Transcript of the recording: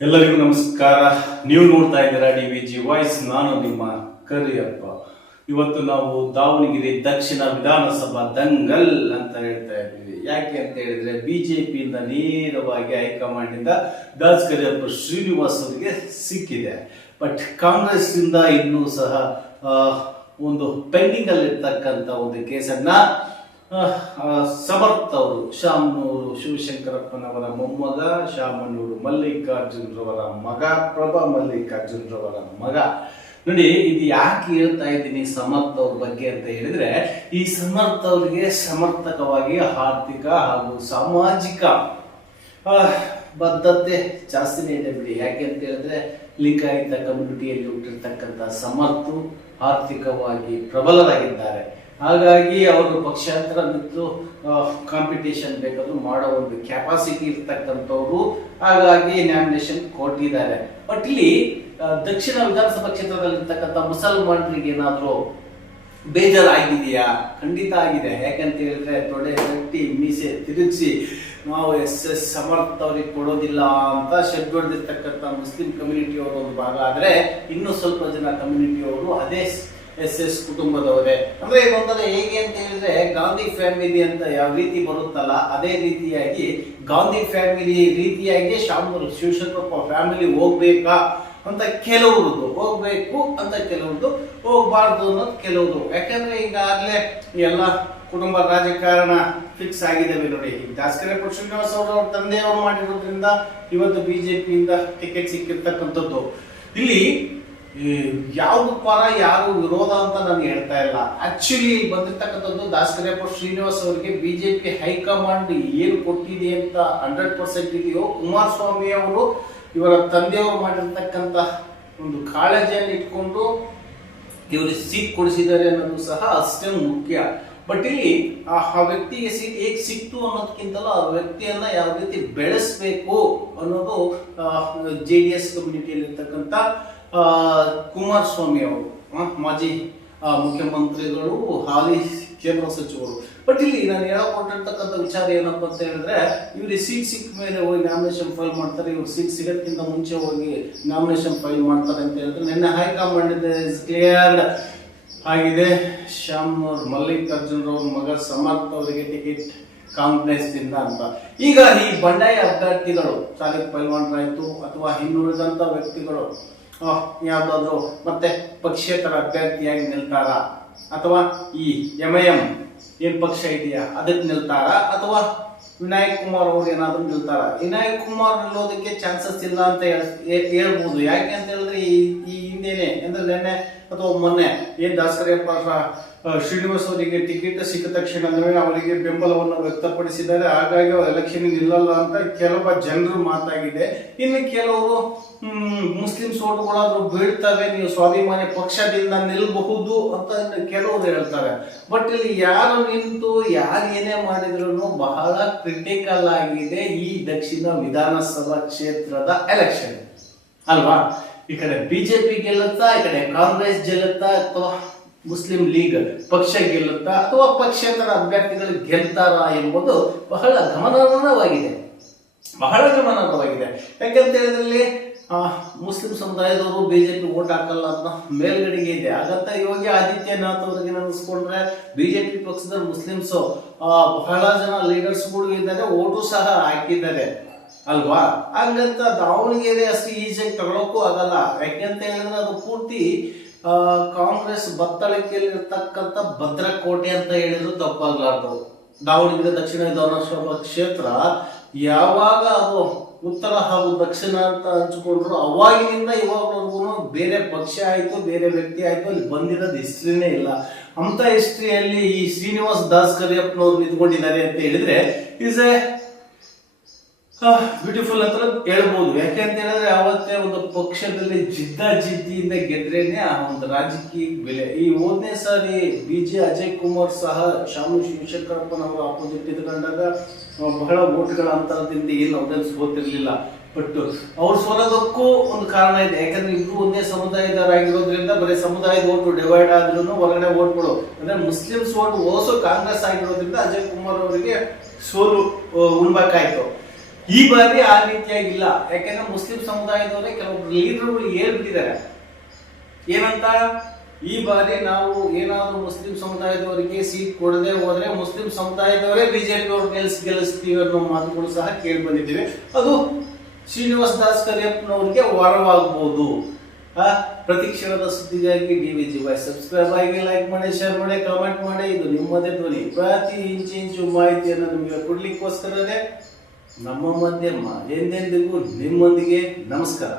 ಎಲ್ಲರಿಗೂ ನಮಸ್ಕಾರ. ನೀವು ನೋಡ್ತಾ ಇದ್ದೀರಾ DVG ವಾಯ್ಸ್. ನಾನು ನಿಮ್ಮ ಕರಿಯಪ್ಪ. ಇವತ್ತು ನಾವು ದಾವಣಗೆರೆ ದಕ್ಷಿಣ ವಿಧಾನಸಭಾ ದಂಗಲ್ ಅಂತ ಹೇಳ್ತಾ ಇದ್ದೀವಿ. ಯಾಕೆ ಅಂತ ಹೇಳಿದ್ರೆ ಬಿಜೆಪಿಯಿಂದ ನೇರವಾಗಿ ಹೈಕಮಾಂಡ್ ಇಂದ ದಾಸ್ ಕರಿಯಪ್ಪ ಶ್ರೀನಿವಾಸ್ ಅವರಿಗೆ ಸಿಕ್ಕಿದೆ. ಬಟ್ ಕಾಂಗ್ರೆಸ್ ಇಂದ ಇನ್ನೂ ಸಹ ಒಂದು ಪೆಂಡಿಂಗ್ ಅಲ್ಲಿ ಇರ್ತಕ್ಕಂಥ ಒಂದು ಕೇಸನ್ನ ಸಮರ್ಥ ಅವರು, ಶಾಮನೂರು ಶಿವಶಂಕರಪ್ಪನವರ ಮೊಮ್ಮಗ, ಶಾಮನೂರು ಮಲ್ಲಿಕಾರ್ಜುನ್ ರವರ ಮಗ, ಪ್ರಭಾ ಮಲ್ಲಿಕಾರ್ಜುನ್ ರವರ ಮಗ. ನೋಡಿ, ಇದು ಯಾಕೆ ಹೇಳ್ತಾ ಇದ್ದೀನಿ ಸಮರ್ಥ ಅವ್ರ ಬಗ್ಗೆ ಅಂತ ಹೇಳಿದ್ರೆ, ಈ ಸಮರ್ಥ ಅವರಿಗೆ ಸಮರ್ಥಕವಾಗಿ ಆರ್ಥಿಕ ಹಾಗೂ ಸಾಮಾಜಿಕ ಬದ್ಧತೆ ಜಾಸ್ತಿನೇ ಇದೆ ಬಿಡಿ. ಯಾಕೆ ಅಂತ ಹೇಳಿದ್ರೆ, ಲಿಂಗಾಯತ ಕಮ್ಯುನಿಟಿಯಲ್ಲಿ ಹುಟ್ಟಿರ್ತಕ್ಕಂಥ ಸಮರ್ಥು ಆರ್ಥಿಕವಾಗಿ ಪ್ರಬಲರಾಗಿದ್ದಾರೆ. ಹಾಗಾಗಿ ಅವರು ಪಕ್ಷಾಂತರ ನಿಂತು ಕಾಂಪಿಟೇಷನ್ ಬೇಕಾದ್ರೂ ಮಾಡೋ ಒಂದು ಕೆಪಾಸಿಟಿ ಇರ್ತಕ್ಕಂಥವ್ರು. ಹಾಗಾಗಿ ನಾಮಿನೇಷನ್ ಕೊಟ್ಟಿದ್ದಾರೆ. ಬಟ್ ಇಲ್ಲಿ ದಕ್ಷಿಣ ವಿಧಾನಸಭಾ ಕ್ಷೇತ್ರದಲ್ಲಿರ್ತಕ್ಕಂಥ ಮುಸಲ್ಮಾನರಿಗೆ ಏನಾದರೂ ಬೇಜಾರಾಗಿದೆಯಾ? ಖಂಡಿತ ಆಗಿದೆ. ಯಾಕಂತ ಹೇಳಿದ್ರೆ, ತೊಡೆ ತಟ್ಟಿ ಮೀಸೆ ತಿರುಗಿಸಿ ನಾವು SS ಸಮರ್ಥ ಅವ್ರಿಗೆ ಕೊಡೋದಿಲ್ಲ ಅಂತ ಶೆಡ್ ಹೊಡೆದಿರ್ತಕ್ಕಂಥ ಮುಸ್ಲಿಂ ಕಮ್ಯುನಿಟಿಯವರು ಒಂದು ಭಾಗ ಆದ್ರೆ, ಇನ್ನೂ ಸ್ವಲ್ಪ ಜನ ಕಮ್ಯುನಿಟಿಯವರು ಅದೇ SS ಕುಟುಂಬದವರೇ. ಅಂದ್ರೆ ಇದೊಂಥರ ಹೇಗೆ ಅಂತ ಹೇಳಿದ್ರೆ, ಗಾಂಧಿ ಫ್ಯಾಮಿಲಿ ಅಂತ ಯಾವ ರೀತಿ ಬರುತ್ತಲ್ಲ, ಅದೇ ರೀತಿಯಾಗಿ ಗಾಂಧಿ ಫ್ಯಾಮಿಲಿ ರೀತಿಯಾಗಿ ಶಾಮನೂರು ಶಿವಶಂಕರಪ್ಪ ಫ್ಯಾಮಿಲಿ ಹೋಗ್ಬೇಕಾ ಅಂತ ಕೆಲವ್ರದ್ದು, ಹೋಗ್ಬೇಕು ಅಂತ ಕೆಲವ್ರದ್ದು, ಹೋಗ್ಬಾರ್ದು ಅನ್ನೋದು ಕೆಲವ್ರು. ಯಾಕಂದ್ರೆ ಈಗಾಗಲೇ ಎಲ್ಲ ಕುಟುಂಬ ರಾಜಕಾರಣ ಫಿಕ್ಸ್ ಆಗಿದ್ದಾವೆ. ನೋಡಿ, ದಾಸ್ ಕರಿಯಪ್ಪ ಶ್ರೀನಿವಾಸ್ ಅವರು ಅವ್ರ ತಂದೆಯವರು ಮಾಡಿರೋದ್ರಿಂದ ಇವತ್ತು ಬಿಜೆಪಿಯಿಂದ ಟಿಕೆಟ್ ಸಿಕ್ಕಿರ್ತಕ್ಕಂಥದ್ದು. ಇಲ್ಲಿ ಯಾವ್ದು ಪರ ಯಾರು ವಿರೋಧ ಅಂತ ನಾನು ಹೇಳ್ತಾ ಇಲ್ಲ. ಆಕ್ಚುಲಿ ಬಂದಿರ್ತಕ್ಕಂಥದ್ದು ದಾಸ್ ಕರಿಯಪ್ಪ ಶ್ರೀನಿವಾಸ್ ಅವರಿಗೆ ಬಿಜೆಪಿ ಹೈಕಮಾಂಡ್ ಏನು ಕೊಟ್ಟಿದೆ ಅಂತ 100% ಇದೆಯೋ, ಕುಮಾರಸ್ವಾಮಿ ಅವರು ಇವರ ತಂದೆಯವರು ಮಾಡಿರ್ತಕ್ಕಂಥ ಒಂದು ಕಾಳಜಿಯನ್ನು ಇಟ್ಕೊಂಡು ಇವರಿಗೆ ಸೀಟ್ ಕೊಡಿಸಿದ್ದಾರೆ ಅನ್ನೋದು ಸಹ ಅಷ್ಟೇ ಮುಖ್ಯ. ಬಟ್ ಇಲ್ಲಿ ಆ ವ್ಯಕ್ತಿಗೆ ಸೀಟ್ ಹೇಗೆ ಸಿಕ್ತು ಅನ್ನೋದಕ್ಕಿಂತಲೂ ಆ ವ್ಯಕ್ತಿಯನ್ನ ಯಾವ ರೀತಿ ಬೆಳೆಸಬೇಕು ಅನ್ನೋದು JDS ಕಮ್ಯುನಿಟಿಯಲ್ಲಿ ಇರ್ತಕ್ಕಂಥ ಕುಮಾರಸ್ವಾಮಿ ಅವರು, ಮಾಜಿ ಮುಖ್ಯಮಂತ್ರಿಗಳು, ಹಾಲಿ ಕೇಂದ್ರ ಸಚಿವರು. ಬಟ್ ಇಲ್ಲಿ ನಾನು ಹೇಳಕೊಟ್ಟಿರ್ತಕ್ಕಂಥ ವಿಚಾರ ಏನಪ್ಪ ಅಂತ ಹೇಳಿದ್ರೆ, ಇವ್ರಿಗೆ ಸೀಟ್ ಸಿಕ್ಕ ಮೇಲೆ ಹೋಗಿ ನಾಮಿನೇಷನ್ ಫೈಲ್ ಮಾಡ್ತಾರೆ. ಇವ್ರು ಸೀಟ್ ಸಿಗೋಕ್ಕಿಂತ ಮುಂಚೆ ಹೋಗಿ ನಾಮಿನೇಷನ್ ಫೈಲ್ ಮಾಡ್ತಾರೆ ಅಂತ ಹೇಳಿದ್ರೆ, ನಿನ್ನೆ ಹೈಕಮಾಂಡ್ ಕ್ಲಿಯರ್ ಆಗಿದೆ. ಶಾಮನೂರು ಮಲ್ಲಿಕಾರ್ಜುನ್ ರವ್ರ ಮಗ ಸಮರ್ಥ ಅವರಿಗೆ ಟಿಕೆಟ್ ಕಾಂಗ್ರೆಸ್ ಇಂದ ಅಂತ. ಈಗ ಈ ಬಂಡಾಯ ಅಭ್ಯರ್ಥಿಗಳು ಸಾಲಿಕ್ ಪೈಲ್ವಾನ್ರಾಯ್ತು ಅಥವಾ ಹಿಂದುಳಿದಂತ ವ್ಯಕ್ತಿಗಳು ಯಾವ್ದಾದ್ರು ಮತ್ತೆ ಪಕ್ಷೇತರ ಅಭ್ಯರ್ಥಿಯಾಗಿ ನಿಲ್ತಾರ, ಅಥವಾ ಈ MIM ಏನ್ ಪಕ್ಷ ಇದೆಯಾ ಅದಕ್ಕೆ ನಿಲ್ತಾರ, ಅಥವಾ ವಿನಾಯಕ್ ಕುಮಾರ್ ಅವ್ರು ಏನಾದ್ರು ನಿಲ್ತಾರ? ವಿನಾಯಕ್ ಕುಮಾರ್ ನಿಲ್ಲೋದಕ್ಕೆ ಚಾನ್ಸಸ್ ಇಲ್ಲ ಅಂತ ಹೇಳ್ಬೋದು. ಯಾಕೆ ಅಂತ ಹೇಳಿದ್ರೆ, ಈ ಹಿಂದೆನೆ ಅಂದ್ರೆ ನಿನ್ನೆ ಅಥವಾ ಮೊನ್ನೆ ಏನ್ ದಾಸ್ ಕರಿಯಪ್ಪ ಶ್ರೀನಿವಾಸ್ ಅವರಿಗೆ ಟಿಕೆಟ್ ಸಿಕ್ಕ ತಕ್ಷಣವೇ ಅವರಿಗೆ ಬೆಂಬಲವನ್ನು ವ್ಯಕ್ತಪಡಿಸಿದ್ದಾರೆ. ಹಾಗಾಗಿ ಅವ್ರು ಎಲೆಕ್ಷನ್ ನಿಲ್ಲಲ್ಲ ಅಂತ ಕೆಲವು ಜನರು ಮಾತಾಗಿದೆ. ಇನ್ನು ಕೆಲವರು ಮುಸ್ಲಿಮ್ಸ್ ಓಟ್ಗಳಾದ್ರೂ ಬೀಳ್ತವೆ, ನೀವು ಸ್ವಾಭಿಮಾನಿ ಪಕ್ಷದಿಂದ ನಿಲ್ಬಹುದು ಅಂತ ಕೆಲವರು ಹೇಳ್ತಾರೆ. ಬಟ್ ಇಲ್ಲಿ ಯಾರು ನಿಂತು ಯಾರು ಏನೇ ಮಾಡಿದ್ರು ಬಹಳ ಕ್ರಿಟಿಕಲ್ ಆಗಿದೆ ಈ ದಕ್ಷಿಣ ವಿಧಾನಸಭಾ ಕ್ಷೇತ್ರದ ಎಲೆಕ್ಷನ್ ಅಲ್ವಾ. ಈ ಕಡೆ ಬಿಜೆಪಿ ಗೆಲ್ಲುತ್ತಾ, ಈ ಕಡೆ ಕಾಂಗ್ರೆಸ್ ಗೆಲ್ಲುತ್ತಾ, ಅಥವಾ ಮುಸ್ಲಿಂ ಲೀಗ್ ಪಕ್ಷ ಗೆಲ್ಲುತ್ತಾ, ಅಥವಾ ಪಕ್ಷೇತರ ಅಭ್ಯರ್ಥಿಗಳು ಗೆಲ್ತಾರ ಎಂಬುದು ಬಹಳ ಗಮನಾರ್ಹವಾಗಿದೆ. ಯಾಕಂತ ಹೇಳಿದ್ರಲ್ಲಿ ಮುಸ್ಲಿಂ ಸಮುದಾಯದವರು ಬಿಜೆಪಿ ವೋಟ್ ಹಾಕಲ್ಲ ಅಂತ ಮೇಲ್ಗಡೆಗೆ ಇದೆ. ಹಾಗಂತ ಯೋಗಿ ಆದಿತ್ಯನಾಥ್ ಅವರಿಗೆ ನೆನೆಸ್ಕೊಂಡ್ರೆ, ಬಿಜೆಪಿ ಪಕ್ಷದ ಮುಸ್ಲಿಮ್ಸ್ ಬಹಳ ಜನ ಲೀಡರ್ಸ್ಗಳು ಇದ್ದಾರೆ, ಓಟು ಸಹ ಹಾಕಿದ್ದಾರೆ ಅಲ್ವಾ. ಹಂಗಂತ ದಾವಣಗೆರೆ ಅಷ್ಟು ಈಸಿಯಾಗಿ ತಗೊಳಕ್ಕೂ ಆಗಲ್ಲ. ಯಾಕೆಂತ ಹೇಳಿದ್ರೆ, ಅದು ಪೂರ್ತಿ ಕಾಂಗ್ರೆಸ್ ಬತ್ತಳಿಕೆಯಲ್ಲಿ ಇರ್ತಕ್ಕಂಥ ಭದ್ರಕೋಟೆ ಅಂತ ಹೇಳಿದ್ರು ತಪ್ಪಾಗ್ಲಾರ್ದು. ದಾವಣಗೆರೆ ದಕ್ಷಿಣ ವಿಧಾನಸಭಾ ಕ್ಷೇತ್ರ ಯಾವಾಗ ಅದು ಉತ್ತರ ಹಾಗೂ ದಕ್ಷಿಣ ಅಂತ ಹಂಚಿಕೊಂಡ್ರು, ಅವಾಗಿನಿಂದ ಇವಾಗವರೆಗೂ ಬೇರೆ ಪಕ್ಷ ಆಯ್ತು, ಬೇರೆ ವ್ಯಕ್ತಿ ಆಯ್ತು, ಅಲ್ಲಿ ಬಂದಿರೋದು ಹಿಸ್ಟ್ರಿನೇ ಇಲ್ಲ. ಅಂತ ಹಿಸ್ಟ್ರಿಯಲ್ಲಿ ಈ ಶ್ರೀನಿವಾಸ್ ದಾಸ್ ಕರಿಯಪ್ಪನವ್ರು ನಿಂತ್ಕೊಂಡಿದ್ದಾರೆ ಅಂತ ಹೇಳಿದ್ರೆ ಇಸ್ ಎ ಬ್ಯೂಟಿಫುಲ್ ಅಂತ ಹೇಳ್ಬೋದು. ಯಾಕೆ ಅಂತ ಹೇಳಿದ್ರೆ, ಅವತ್ತೇ ಒಂದು ಪಕ್ಷದಲ್ಲಿ ಜಿದ್ದಿಯಿಂದ ಗೆದ್ರೇನೆ ಆ ಒಂದು ರಾಜಕೀಯ ಬೆಲೆ. ಈ 1ನೇ ಸಾರಿ BJ ಅಜಯ್ ಕುಮಾರ್ ಸಹ ಶಾಮನೂರು ಶಿವಶಂಕರಪ್ಪನವರು ಅಪೋಸಿಟ್ ಇದ್ಕೊಂಡಾಗ ಬಹಳ ಓಟ್ಗಳ ಅಂತರದಿಂದ ಏನು ಅವ್ರೇನು ಸೋತಿರ್ಲಿಲ್ಲ. ಬಟ್ ಅವ್ರು ಸೋಲೋದಕ್ಕೂ ಒಂದು ಕಾರಣ ಇದೆ. ಯಾಕಂದ್ರೆ ಇಬ್ರು ಒಂದೇ ಸಮುದಾಯದವರಾಗಿರೋದ್ರಿಂದ ಬರೀ ಸಮುದಾಯದ ಓಟು ಡಿವೈಡ್ ಆದ್ರೂ ಹೊರಗಡೆ ಓಟ್ಗಳು ಅಂದ್ರೆ ಮುಸ್ಲಿಮ್ಸ್ ಓಟ್ ಓಸು ಕಾಂಗ್ರೆಸ್ ಆಗಿರೋದ್ರಿಂದ ಅಜಯ್ ಕುಮಾರ್ ಅವರಿಗೆ ಸೋಲು ಉಣ್ಬೇಕಾಯ್ತು. ಈ ಬಾರಿ ಆ ರೀತಿಯಾಗಿಲ್ಲ. ಯಾಕೆಂದ್ರೆ ಮುಸ್ಲಿಂ ಸಮುದಾಯದವರೇ ಕೆಲವೊಬ್ರು ಲೀಡರ್ಗಳು ಹೇಳ್ಬಿಟ್ಟಿದ್ದಾರೆ ಏನಂತ, ಈ ಬಾರಿ ನಾವು ಏನಾದ್ರು ಮುಸ್ಲಿಂ ಸಮುದಾಯದವರಿಗೆ ಸೀಟ್ ಕೊಡದೆ ಹೋದ್ರೆ ಮುಸ್ಲಿಂ ಸಮುದಾಯದವರೇ ಬಿಜೆಪಿ ಅವರು ಗೆಲ್ಲಿಸ್ತೀವಿ ಅನ್ನೋ ಮಾತುಗಳು ಸಹ ಕೇಳಿ ಬಂದಿದ್ದೇವೆ. ಅದು ಶ್ರೀನಿವಾಸ್ ದಾಸ್ ಕರಿಯಪ್ಪನವ್ರಿಗೆ ವರವಾಗಬಹುದು. ಪ್ರತಿಕ್ಷಣದ ಸುದ್ದಿಗಾಗಿ DVG ವಾಯ್ಸ್ ಸಬ್ಸ್ಕ್ರೈಬ್ ಆಗಿ, ಲೈಕ್ ಮಾಡಿ, ಶೇರ್ ಮಾಡಿ, ಕಾಮೆಂಟ್ ಮಾಡಿ. ಇದು ನಿಮ್ಮದೇ ಧ್ವನಿ. ಪ್ರತಿ ಇಂಚು ಮಾಹಿತಿಯನ್ನು ನಿಮಗೆ ಕೊಡ್ಲಿಕ್ಕೋಸ್ಕರನೇ ನಮ್ಮ ಮಾಧ್ಯಮ ಎಂದೆಂದಿಗೂ ನಿಮ್ಮೊಂದಿಗೆ. ನಮಸ್ಕಾರ.